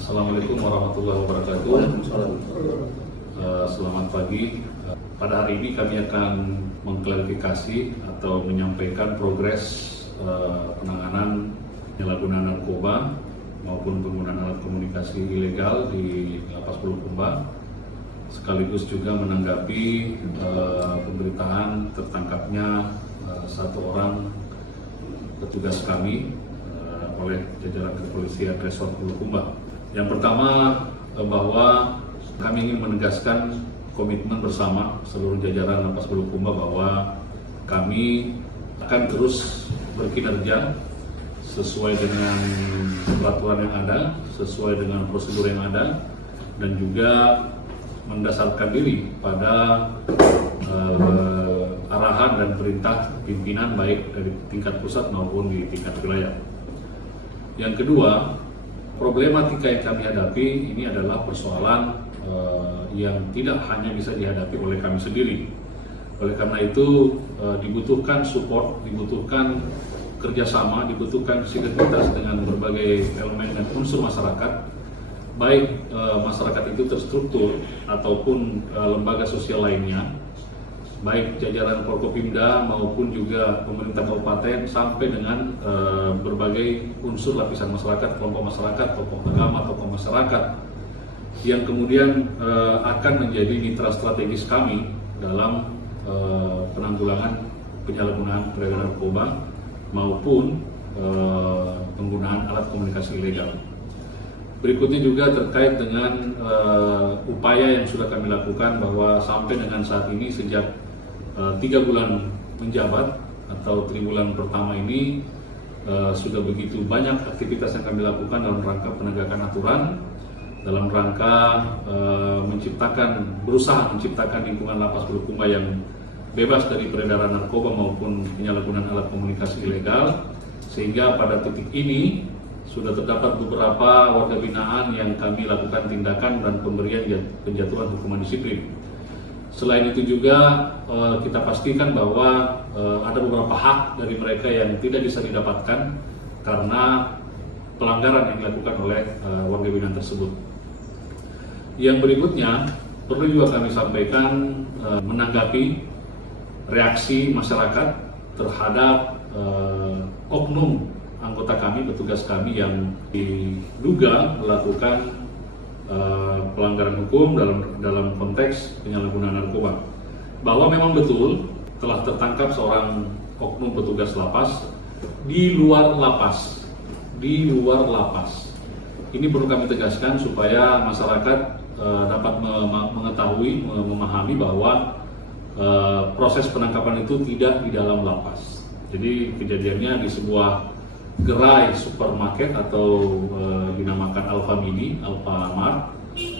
Assalamualaikum warahmatullahi wabarakatuh. Selamat pagi. Pada hari ini kami akan mengklarifikasi atau menyampaikan progres penanganan penyalahgunaan narkoba maupun penggunaan alat komunikasi ilegal di Lapas Bulukumba, sekaligus juga menanggapi pemberitaan tertangkapnya satu orang petugas kami oleh jajaran kepolisian Resort Bulukumba. Yang pertama, bahwa kami ingin menegaskan komitmen bersama seluruh jajaran Lapas Bulukumba bahwa kami akan terus berkinerja sesuai dengan peraturan yang ada, sesuai dengan prosedur yang ada, dan juga mendasarkan diri pada arahan dan perintah pimpinan baik dari tingkat pusat maupun di tingkat wilayah. Yang kedua, problematika yang kami hadapi ini adalah persoalan yang tidak hanya bisa dihadapi oleh kami sendiri. Oleh karena itu dibutuhkan support, dibutuhkan kerjasama, dibutuhkan sinergitas dengan berbagai elemen dan unsur masyarakat, baik masyarakat itu terstruktur ataupun lembaga sosial lainnya, baik jajaran Forkopimda maupun juga pemerintah kabupaten sampai dengan berbagai unsur lapisan masyarakat, kelompok masyarakat, tokoh agama, tokoh masyarakat yang kemudian akan menjadi mitra strategis kami dalam penanggulangan penyalahgunaan peredaran narkoba maupun penggunaan alat komunikasi ilegal. Berikutnya juga terkait dengan upaya yang sudah kami lakukan bahwa sampai dengan saat ini sejak 3 bulan menjabat atau 3 bulan pertama ini sudah begitu banyak aktivitas yang kami lakukan dalam rangka penegakan aturan, dalam rangka berusaha menciptakan lingkungan Lapas Bulukumba yang bebas dari peredaran narkoba maupun penyalahgunaan alat komunikasi ilegal, sehingga pada titik ini sudah terdapat beberapa warga binaan yang kami lakukan tindakan dan pemberian penjatuhan hukuman disiplin. Selain itu juga kita pastikan bahwa ada beberapa hak dari mereka yang tidak bisa didapatkan karena pelanggaran yang dilakukan oleh warga binaan tersebut. Yang berikutnya perlu juga kami sampaikan menanggapi reaksi masyarakat terhadap oknum anggota kami, petugas kami yang diduga melakukan pelanggaran hukum dalam konteks penyalahgunaan narkoba. Bahwa memang betul telah tertangkap seorang oknum petugas lapas di luar lapas. Ini perlu kami tegaskan supaya masyarakat dapat mengetahui, memahami bahwa proses penangkapan itu tidak di dalam lapas. Jadi kejadiannya di sebuah gerai supermarket atau dinamakan Alfamart,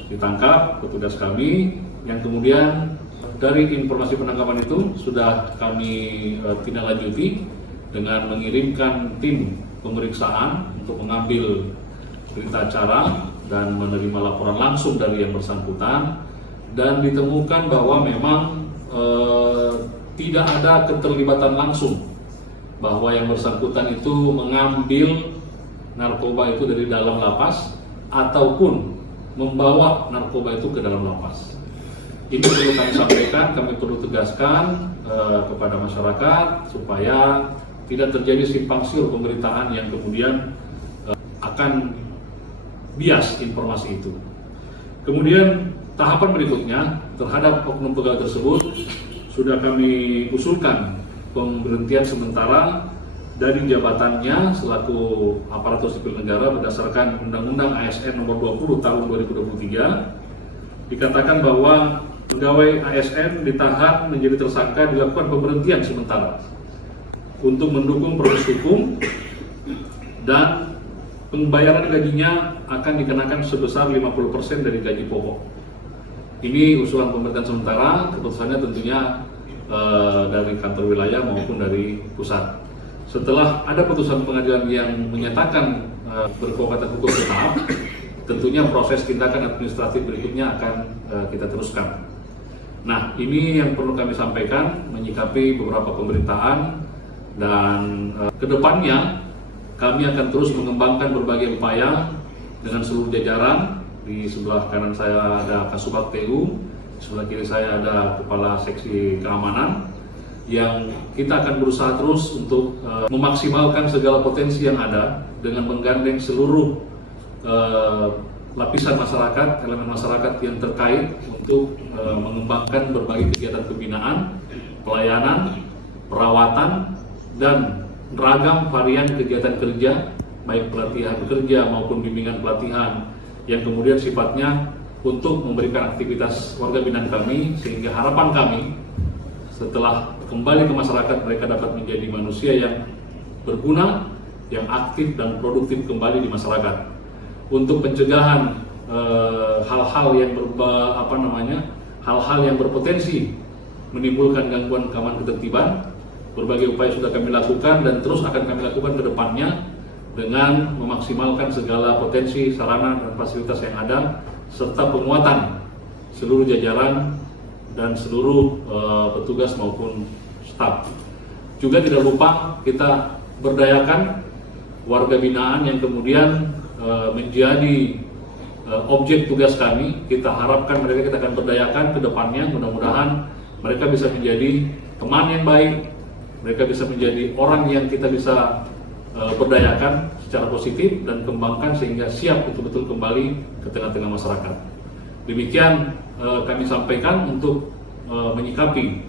ditangkap petugas kami yang kemudian dari informasi penangkapan itu sudah kami tindak lanjuti dengan mengirimkan tim pemeriksaan untuk mengambil berita acara dan menerima laporan langsung dari yang bersangkutan, dan ditemukan bahwa memang tidak ada keterlibatan langsung bahwa yang bersangkutan itu mengambil narkoba itu dari dalam lapas ataupun membawa narkoba itu ke dalam lapas. Ini perlu kami sampaikan, kami perlu tegaskan kepada masyarakat supaya tidak terjadi simpang siur pemberitaan yang kemudian akan bias informasi itu. Kemudian tahapan berikutnya terhadap oknum pegawai tersebut sudah kami usulkan pemberhentian sementara dari jabatannya selaku aparatur sipil negara berdasarkan Undang-Undang ASN nomor 20 tahun 2023. Dikatakan bahwa pegawai ASN ditahan menjadi tersangka, dilakukan pemberhentian sementara untuk mendukung proses hukum, dan pembayaran gajinya akan dikenakan sebesar 50% dari gaji pokok. Ini usulan pemberhentian sementara, keputusannya tentunya dari kantor wilayah maupun dari pusat. Setelah ada putusan pengadilan yang menyatakan berkekuatan hukum tetap, tentunya proses tindakan administratif berikutnya akan kita teruskan. Nah, ini yang perlu kami sampaikan menyikapi beberapa pemberitaan, dan kedepannya kami akan terus mengembangkan berbagai upaya dengan seluruh jajaran. Di sebelah kanan saya ada Kasubag TU, di sebelah kiri saya ada Kepala Seksi Keamanan, yang kita akan berusaha terus untuk memaksimalkan segala potensi yang ada dengan menggandeng seluruh lapisan masyarakat, elemen masyarakat yang terkait untuk mengembangkan berbagai kegiatan pembinaan, pelayanan, perawatan, dan beragam varian kegiatan kerja, baik pelatihan kerja maupun bimbingan pelatihan, yang kemudian sifatnya untuk memberikan aktivitas warga binaan kami, sehingga harapan kami setelah kembali ke masyarakat mereka dapat menjadi manusia yang berguna, yang aktif dan produktif kembali di masyarakat. Untuk pencegahan hal-hal yang berpotensi menimbulkan gangguan keamanan ketertiban, berbagai upaya sudah kami lakukan dan terus akan kami lakukan ke depannya dengan memaksimalkan segala potensi, sarana dan fasilitas yang ada, serta penguatan seluruh jajaran dan seluruh petugas maupun staf. Juga tidak lupa kita berdayakan warga binaan yang kemudian menjadi objek tugas kami. Kita harapkan mereka kita akan berdayakan ke depannya, mudah-mudahan mereka bisa menjadi teman yang baik, mereka bisa menjadi orang yang kita bisa berdayakan secara positif dan kembangkan sehingga siap betul-betul kembali ke tengah-tengah masyarakat. Demikian kami sampaikan untuk menyikapi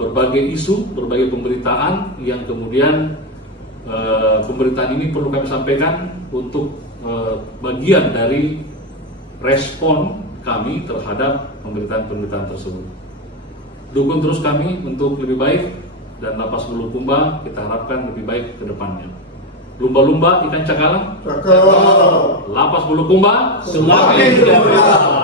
berbagai isu, berbagai pemberitaan yang kemudian pemberitaan ini perlu kami sampaikan untuk bagian dari respon kami terhadap pemberitaan-pemberitaan tersebut. Dukung terus kami untuk lebih baik, dan Lapas Bulukumba kita harapkan lebih baik ke depannya. Lumba-lumba ikan cakalang, cakep. Lapas Bulukumba Semakin jaya.